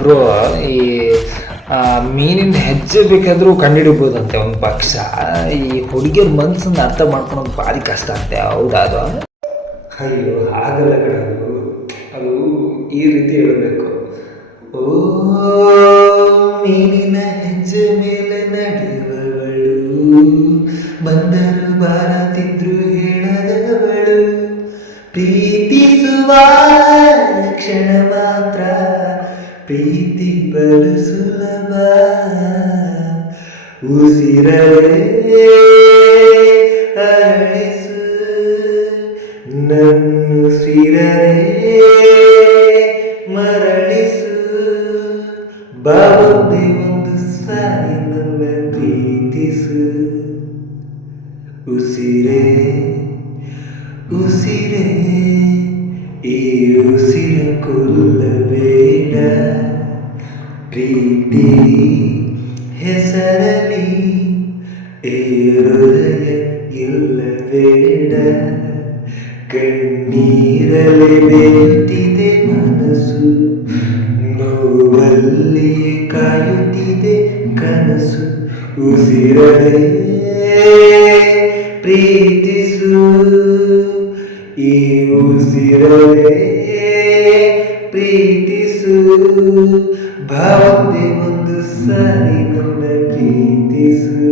Bro, ಈ ಮೀನಿನ ಹೆಜ್ಜೆ ಬೇಕಾದರೂ ಕಂಡುಹಿಡಿಬೋದಂತೆ ಒಂದು ಪಕ್ಷ. ಈ ಹುಡುಗಿಯರ ಮನಸ್ಸನ್ನು ಅರ್ಥ ಮಾಡ್ಕೊಳೋದು ಭಾರಿ ಕಷ್ಟ ಅಂತೆ. ಹೌದಾ ಅದು? ಅಯ್ಯೋ, ಹಾಗಲ್ಲ ಕಣ. ಅದು ಈ ರೀತಿ ಹೇಳಬೇಕು. ಓ ಮೀನಿನ ಹೆಜ್ಜೆ ಮೇಲೆ ನಡೆಯುವವಳು, ಬಂದರು ಬಾರತಿದ್ರು ಹೇಳದವಳು, ಪ್ರೀತಿಸುವ ಕ್ಷಣ ಮಾತ್ರ ಪ್ರೀತಿ ಬಲು ಸುಲಭ, ಉಸಿರೇ ಅರಳಿಸು ನನ್ನುಸಿರೇ ಮರಳಿಸು, ಬಾವಂದೆ ಒಂದು ಸಾರಿ ನನ್ನ ಪ್ರೀತಿಸು, ಉಸಿರೇ ಉಸಿರೇ ಈ ಉಸಿರ ಕೊಲ್ಲಬೇಡ, ಪ್ರೀತಿ ಹೆಸರಲಿ ಈ ಹೃದಯ ಗೆಲ್ಲಬೇಡ, ಕಣ್ಣೀರಲೆ ಬೇಟಿದೆ ಮನಸ್ಸು, ನೋವಲ್ಲಿ ಕಾಯುತ್ತಿದೆ ಕನಸು, ಉಸಿರೇ ಪ್ರೀತಿಸು ಈ ಉಸಿರೇ ಪ್ರೀತಿಸು, ಭಾವತೆ ಒಂದು ಸಾರಿ ನನ್ನ ಪ್ರೀತಿಸು.